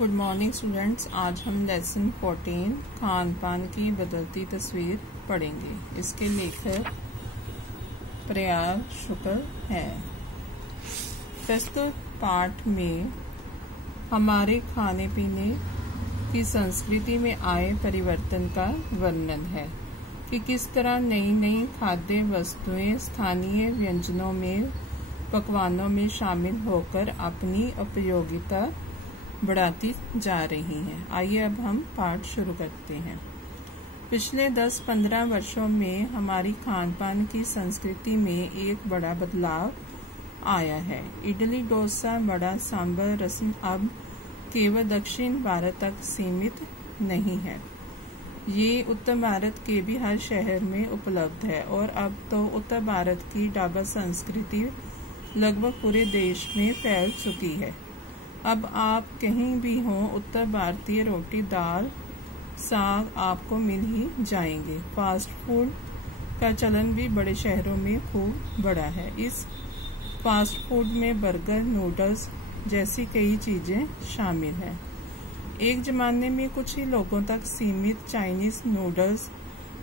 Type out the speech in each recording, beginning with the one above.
Good morning students. आज हम lesson 14 Khan पान की बदलती तस्वीर पढ़ेंगे। इसके लेखक प्रयाग शुक्ल हैं। प्रस्तुत पाठ में हमारे खाने पीने की संस्कृति में आए परिवर्तन का वर्णन है कि किस तरह नई नई खाद्य वस्तुएं स्थानीय व्यंजनों में पकवानों में शामिल होकर अपनी उपयोगिता बढ़ाती जा रही हैं। आइए अब हम पाठ शुरू करते हैं। पिछले 10-15 वर्षों में हमारी खान पान की संस्कृति में एक बड़ा बदलाव आया है। इडली, डोसा, वड़ा, सांभर, रसम अब केवल दक्षिण भारत तक सीमित नहीं है। ये उत्तर भारत के भी हर शहर में उपलब्ध है और अब तो उत्तर भारत की ढाबा संस्कृति लगभग पूरे देश में फैल चुकी है। अब आप कहीं भी हों, उत्तर भारतीय रोटी, दाल, साग आपको मिल ही जाएंगे। फास्ट फूड का चलन भी बड़े शहरों में खूब बढ़ा है। इस फास्ट फूड में बर्गर, नूडल्स जैसी कई चीजें शामिल हैं। एक जमाने में कुछ ही लोगों तक सीमित चाइनीज नूडल्स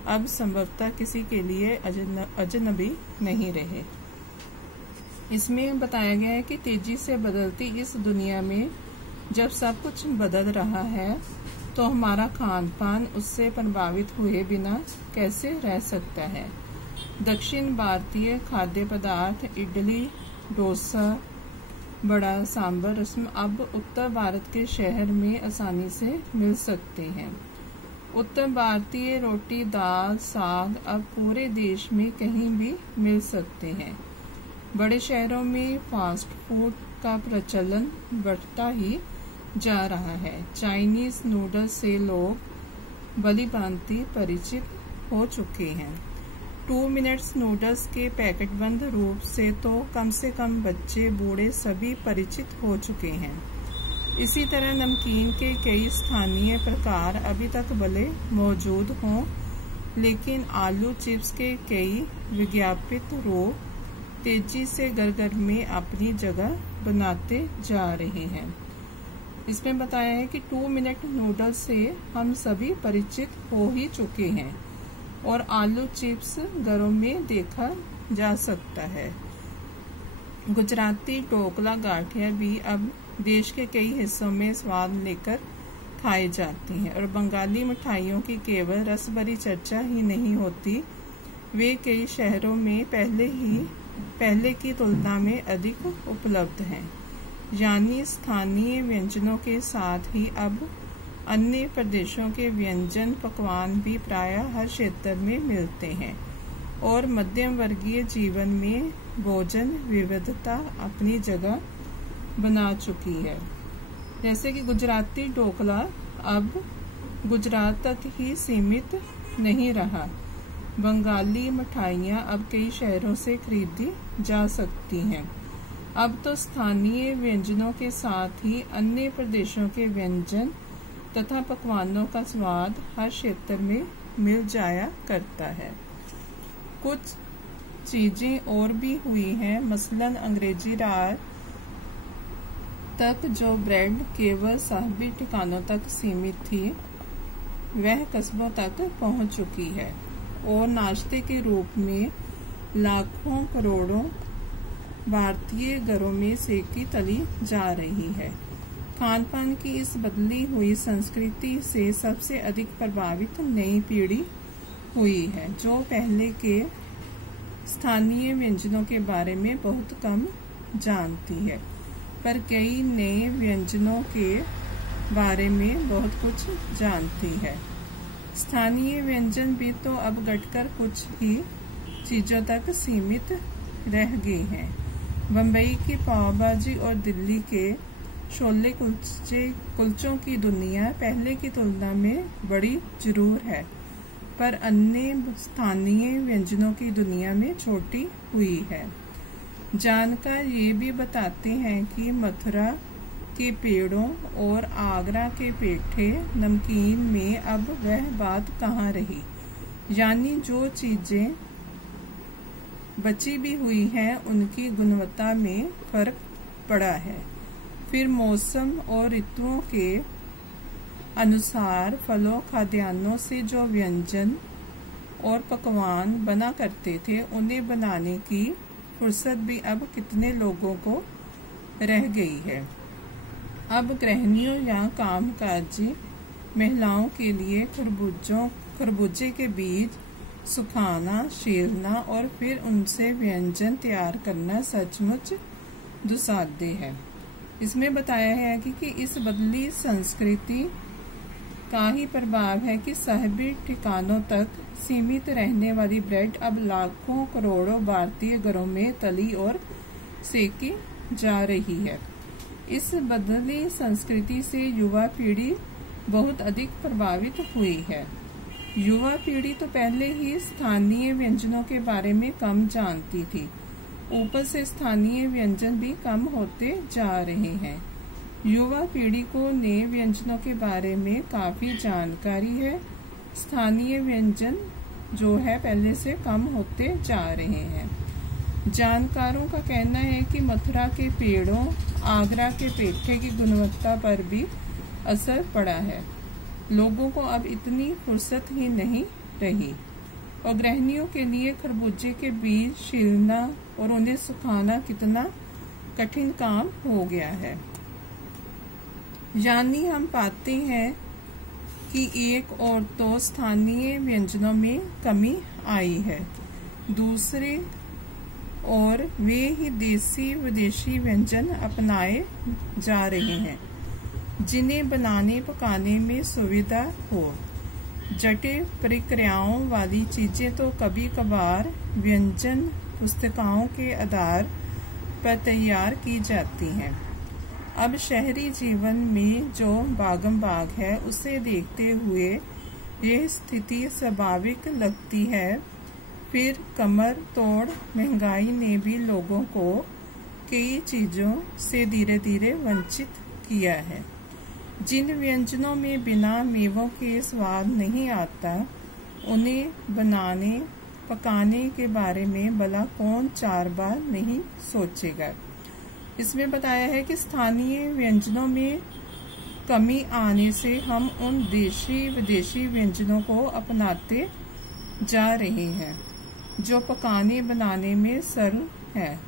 अब संभवतः किसी के लिए अजनबी नहीं रहे। इसमें बताया गया है कि तेजी से बदलती इस दुनिया में जब सब कुछ बदल रहा है तो हमारा खान पान उससे प्रभावित हुए बिना कैसे रह सकता है। दक्षिण भारतीय खाद्य पदार्थ इडली, डोसा, वड़ा, सांभर, रसम अब उत्तर भारत के शहर में आसानी से मिल सकते हैं। उत्तर भारतीय रोटी, दाल, साग अब पूरे देश में कहीं भी मिल सकते हैं। बड़े शहरों में फास्ट फूड का प्रचलन बढ़ता ही जा रहा है। चाइनीज नूडल्स से लोग भलीभांति परिचित हो चुके हैं। 2 मिनट्स नूडल्स के पैकेटबंद रूप से तो कम से कम बच्चे, बूढ़े सभी परिचित हो चुके हैं। इसी तरह नमकीन के कई स्थानीय प्रकार अभी तक भले मौजूद हों, लेकिन आलू चिप्स के कई विज्ञापित रूप तेजी से घर-घर में अपनी जगह बनाते जा रहे हैं। इसमें बताया है कि 2 मिनट नूडल्स से हम सभी परिचित हो ही चुके हैं और आलू चिप्स घरों में देखा जा सकता है। गुजराती ढोकला, गाठिया भी अब देश के कई हिस्सों में स्वाद लेकर खाए जाते हैं और बंगाली मिठाइयों की केवल रस भरी चर्चा ही नहीं होती, वे कई शहरों में पहले की तुलना में अधिक उपलब्ध हैं। यानी स्थानीय व्यंजनों के साथ ही अब अन्य प्रदेशों के व्यंजन पकवान भी प्रायः हर क्षेत्र में मिलते हैं और मध्यम वर्गीय जीवन में भोजन विविधता अपनी जगह बना चुकी है। जैसे कि गुजराती ढोकला अब गुजरात तक ही सीमित नहीं रहा। बंगाली मिठाइयाँ अब कई शहरों से खरीदी जा सकती हैं। अब तो स्थानीय व्यंजनों के साथ ही अन्य प्रदेशों के व्यंजन तथा पकवानों का स्वाद हर क्षेत्र में मिल जाया करता है। कुछ चीजें और भी हुई हैं, मसलन अंग्रेजी राज तक जो ब्रेड केवल साहबी ठिकानों तक सीमित थी, वह कस्बों तक पहुंच चुकी है और नाश्ते के रूप में लाखों करोड़ों भारतीय घरों में सेकी तली जा रही है। खान पान की इस बदली हुई संस्कृति से सबसे अधिक प्रभावित नई पीढ़ी हुई है, जो पहले के स्थानीय व्यंजनों के बारे में बहुत कम जानती है, पर कई नए व्यंजनों के बारे में बहुत कुछ जानती है। स्थानीय व्यंजन भी तो अब घटकर कुछ ही चीजों तक सीमित रह गए हैं। बम्बई की पाव भाजी और दिल्ली के छोले कुलचों की दुनिया पहले की तुलना में बड़ी जरूर है, पर अन्य स्थानीय व्यंजनों की दुनिया में छोटी हुई है। जानकार ये भी बताते हैं कि मथुरा के पेड़ों और आगरा के पेठे नमकीन में अब वह बात कहाँ रही। यानी जो चीजें बची भी हुई हैं, उनकी गुणवत्ता में फर्क पड़ा है। फिर मौसम और ऋतुओं के अनुसार फलों खाद्यान्नों से जो व्यंजन और पकवान बना करते थे, उन्हें बनाने की फुर्सत भी अब कितने लोगों को रह गई है। अब गृहिणियों या कामकाजी महिलाओं के लिए खरबूजे के बीज सुखाना, छीलना और फिर उनसे व्यंजन तैयार करना सचमुच दुस्साध्य है। इसमें बताया है कि इस बदली संस्कृति का ही प्रभाव है कि साहिबी ठिकानों तक सीमित रहने वाली ब्रेड अब लाखों करोड़ों भारतीय घरों में तली और सेकी जा रही है। इस बदली संस्कृति से युवा पीढ़ी बहुत अधिक प्रभावित हुई है। युवा पीढ़ी तो पहले ही स्थानीय व्यंजनों के बारे में कम जानती थी, ऊपर से स्थानीय व्यंजन भी कम होते जा रहे हैं। युवा पीढ़ी को नए व्यंजनों के बारे में काफी जानकारी है। स्थानीय व्यंजन जो है पहले से कम होते जा रहे हैं। जानकारों का कहना है कि मथुरा के पेड़ों, आगरा के पेठे की गुणवत्ता पर भी असर पड़ा है। लोगों को अब इतनी फुर्सत ही नहीं रही और गृहिणियों के लिए खरबूजे के बीज छीलना और उन्हें सुखाना कितना कठिन काम हो गया है। यानी हम पाते हैं कि एक और तो स्थानीय व्यंजनों में कमी आई है, दूसरे और वे ही देसी विदेशी व्यंजन अपनाए जा रहे हैं, जिन्हें बनाने पकाने में सुविधा हो। जटिल प्रक्रियाओं वाली चीजें तो कभी कभार व्यंजन पुस्तिकाओं के आधार पर तैयार की जाती हैं। अब शहरी जीवन में जो भागम भाग है, उसे देखते हुए यह स्थिति स्वाभाविक लगती है। फिर कमर तोड़ महंगाई ने भी लोगों को कई चीजों से धीरे धीरे वंचित किया है। जिन व्यंजनों में बिना मेवों के स्वाद नहीं आता, उन्हें बनाने पकाने के बारे में भला कौन 4 बार नहीं सोचेगा। इसमें बताया है कि स्थानीय व्यंजनों में कमी आने से हम उन देशी विदेशी व्यंजनों को अपनाते जा रहे हैं जो पकाने बनाने में सरल है।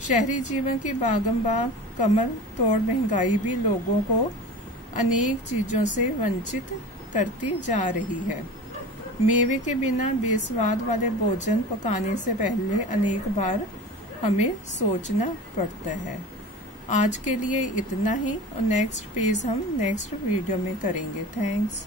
शहरी जीवन की भागम-भाग, कमर तोड़ महंगाई भी लोगों को अनेक चीजों से वंचित करती जा रही है। मेवे के बिना बेस्वाद वाले भोजन पकाने से पहले अनेक बार हमें सोचना पड़ता है। आज के लिए इतना ही और नेक्स्ट पेज हम नेक्स्ट वीडियो में करेंगे। थैंक्स।